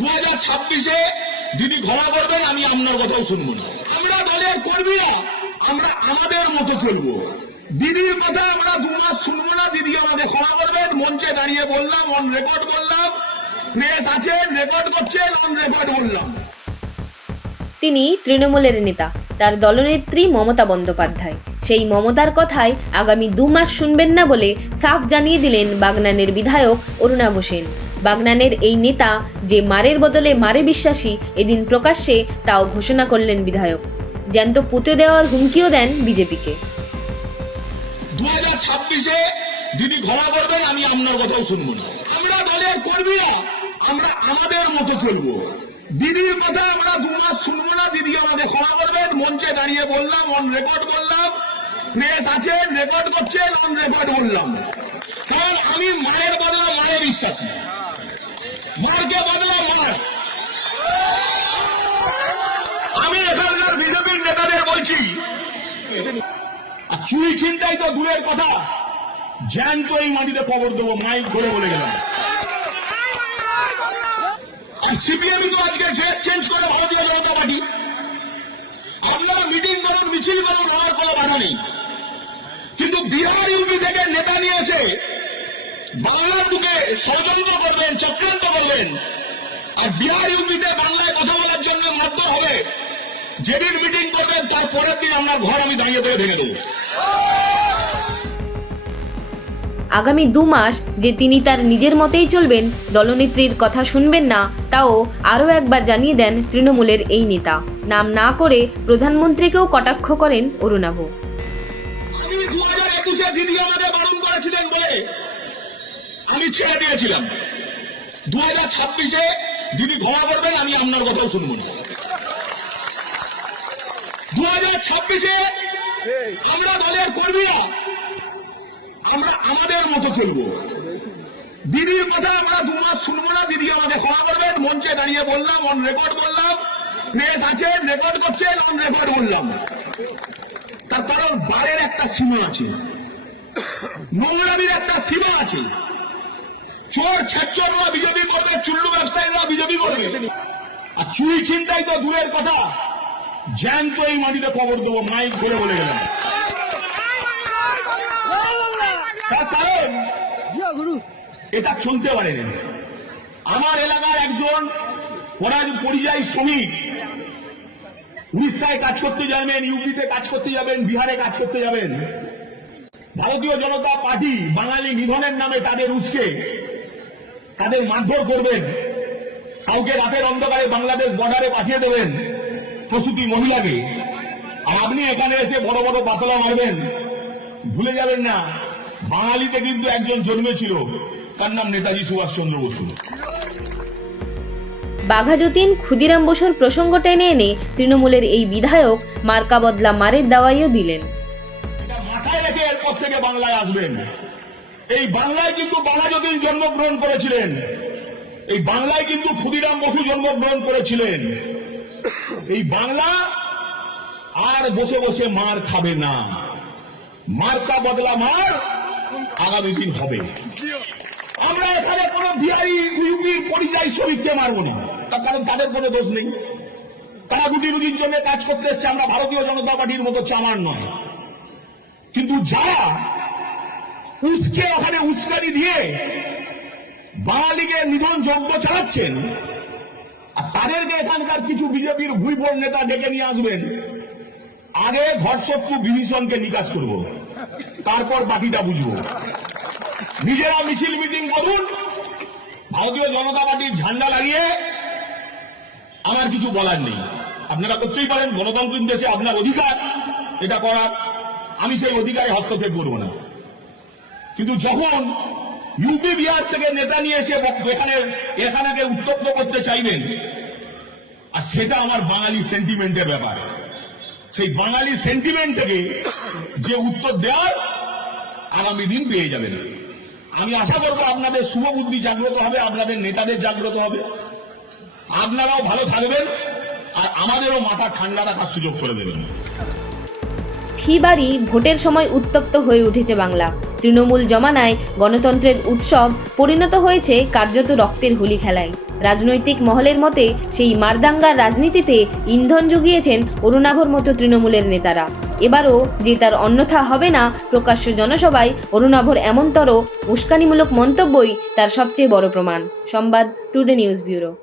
2026-এ দিদি ঘোড়া করবেন, আমি আপনার কথাও শুনবো না। আমরা দলের কর্মীরা আমরা আমাদের মতো চলবো। দিদির কথা আমরা 2 মাস শুনবো না। দিদি আমাদের ক্ষমা করবেন, মঞ্চে দাঁড়িয়ে বললাম, অন রেকর্ড বললাম, প্রেস আছে রেকর্ড করছেন, অন রেকর্ড বললাম। তিনি তৃণমূলের নেতা, তার দলনেত্রী মমতা বন্দ্যোপাধ্যায়। সেই মমতার কথায় আগামী 2 মাস শুনবেন না বলে সাফ জানিয়ে দিলেন বাগনানের বিধায়ক অরুণাভ সেন। বাগনানের এই নেতা যে মারের বদলে মারে বিশ্বাসী, এদিন প্রকাশ্যে তাও ঘোষণা করলেন বিধায়ক। জ্যান্ত পুঁতে দেওয়ার হুমকিও দেন বিজেপিকে। 2026-এ দিদি ঘোড়া করবেন, আমি আপনার কথাও শুনবো না। আমরা দলের কর্মীরা আমরা আমাদের মতো চলবো। দিদির কথা আমরা 2 মাস শুনবো না। দিদি আমাদের ক্ষমা করবেন, মঞ্চে দাঁড়িয়ে বললাম, অন রেকর্ড বললাম, প্রেস আছে রেকর্ড করছেন, অন রেকর্ড বললাম। কারণ আমি মায়ের বদলা মায়ের বিশ্বাসী, মারকে বদলা মার। আমি এখানকার বিজেপির নেতাদের বলছি, চুরি ছিনতাই তো দূরের কথা, জ্যান্ত এই মাটিতে কবর দেবো, মাইক ধরে বলে গেলাম। আর সিপিএম তো আজকে ড্রেস চেঞ্জ করে ভারতীয় জনতা পার্টি। আপনারা মিটিং করুন, মিছিল করুন, আমার কোনো বাধা নেই। কিন্তু বিহার ইউপি থেকে নেতা নিয়ে এসে বাংলার বুকে ষড়যন্ত্র করবেন, চক্রান্ত করবেন, আর বিহার ইউপিতে বাংলায় কথা বলার জন্য মাধ্যম হবে। যেদিন মিটিং করবেন তার পরের দিন আপনার ঘর আমি দাঁড়িয়ে করে ভেঙে দেবো। আগামী 2 মাস যে তিনি তার নিজের মতেই চলবেন, দলনেত্রীর কথা শুনবেন না, তাও আরও একবার জানিয়ে দেন তৃণমূলের এই নেতা। নাম না করে প্রধানমন্ত্রীকেও কটাক্ষ করেন অরুণাভ। আমি 2021-এ দিদি আমাদের বারণ করেছিলেন বলে আমি ছেড়ে দিয়েছিলাম। 2026-এ দিদি ঘোড়া করবেন, আমি আপনার কথাও শুনবো না। 2026-এ আমরা দলের কর্মীরা আমরা আমাদের মতো চলবো। দিদির কথা আমরা 2 মাস শুনবো না। দিদি আমাদের ক্ষমা করবেন, মঞ্চে দাঁড়িয়ে বললাম, অন রেকর্ড বললাম, প্রেস আছে রেকর্ড করছেন, অন রেকর্ড বললাম। তার কারণ বারের একটা সীমা আছে, নোংরামির একটা সীমা আছে। চোর ছেচররা বিজেপি করবে, চুল্লু ব্যবসায়ীরা বিজেপি করবে, আর চুরি ছিনতাই তো দূরের কথা, জ্যান্ত এই মাটিতে কবর দেবো, মাইক ধরে বলে গেলাম। তার কারণ এটা চলতে পারে না। আমার এলাকার একজন পরিযায়ী শ্রমিক উড়িষ্যায় কাজ করতে যাবেন, ইউপিতে কাজ করতে যাবেন, বিহারে কাজ করতে যাবেন, ভারতীয় জনতা পার্টি বাঙালি নিধনের নামে তাদের উস্কে তাদের মারধর করবেন, কাউকে রাতের অন্ধকারে বাংলাদেশ বর্ডারে পাঠিয়ে দেবেন প্রসূতি মহিলাকে, আর আপনি এখানে এসে বড় বড় পাতলা মারবেন। ভুলে যাবেন না, বাঙালিতে কিন্তু একজন জন্মেছিল, তার নাম নেতাজি সুভাষচন্দ্র বসু। বাঘাযতীন ক্ষুদিরাম বসুর প্রসঙ্গ টেনে এনে তৃণমূলের এই বিধায়ক মার্কা বদলা মারের দাওয়াইও দিলেন। এটা মাথায় রেখে এরপর থেকে বাংলায় আসবেন। এই বাংলায় কিন্তু বাঘাযতীন জন্মগ্রহণ করেছিলেন, এই বাংলায় কিন্তু ক্ষুদিরাম বসু জন্মগ্রহণ করেছিলেন। এই বাংলা আর বসে বসে মার খাবে না, মার্কা বদলা মার আগামী দিন হবে। আমরা এখানে কোন বিহারি ইউপির পরিযায়ী শ্রমিককে মারব না, তার কারণ তাদের কোনো দোষ নেই, তারা রুটি রুজির জন্য কাজ করতে এসছে। আমরা ভারতীয় জনতা পার্টির মতো চামার নয়। কিন্তু যারা উস্কে ওখানে উস্কানি দিয়ে বাঙালিকে নিধন যজ্ঞ চালাচ্ছেন, আর তাদেরকে এখানকার কিছু বিজেপির ভুইফোড় নেতা ডেকে নিয়ে আসবেন। আগে ঘরশত্রু বিভীষণকে নিকাশ করব, তারপর বাকিটা বুঝবো। নিজেরা মিছিল মিটিং করুন, ভারতীয় জনতা পার্টির ঝান্ডা লাগিয়ে, আমার কিছু বলার নেই। আপনারা করতেই পারেন, গণতান্ত্রিক দেশে আপনার অধিকার এটা করার, আমি সেই অধিকারে হস্তক্ষেপ করব না। কিন্তু যখন ইউপি বিহার থেকে নেতা নিয়ে এসে এখানে উত্তপ্ত করতে চাইবেন, আর সেটা আমার বাঙালি সেন্টিমেন্টের ব্যাপার, সেই বাঙালি সেন্টিমেন্ট থেকে যে উত্তর দেওয়ার আগামী দিন পেয়ে যাবেন। আমি আশা করবো আপনাদের শুভ বুদ্ধি জাগ্রত হবে, আপনাদের নেতাদের জাগ্রত হবে, আপনারাও ভালো থাকবেন, আর আমাদেরও মাথা ঠান্ডা রাখার সুযোগ করে দেবেন। ফিবারই ভোটের সময় উত্তপ্ত হয়ে উঠেছে বাংলা। তৃণমূল জমানায় গণতন্ত্রের উৎসব পরিণত হয়েছে কার্যত রক্তের হোলি খেলায়। রাজনৈতিক মহলের মতে সেই মারদাঙ্গার রাজনীতিতে ইন্ধন জুগিয়েছেন অরুণাভর মতো তৃণমূলের নেতারা। এবারও যে তার অন্যথা হবে না, প্রকাশ্য জনসভায় অরুণাভর এমনতর উস্কানিমূলক মন্তব্যই তার সবচেয়ে বড় প্রমাণ। সংবাদ টুডে নিউজ ব্যুরো।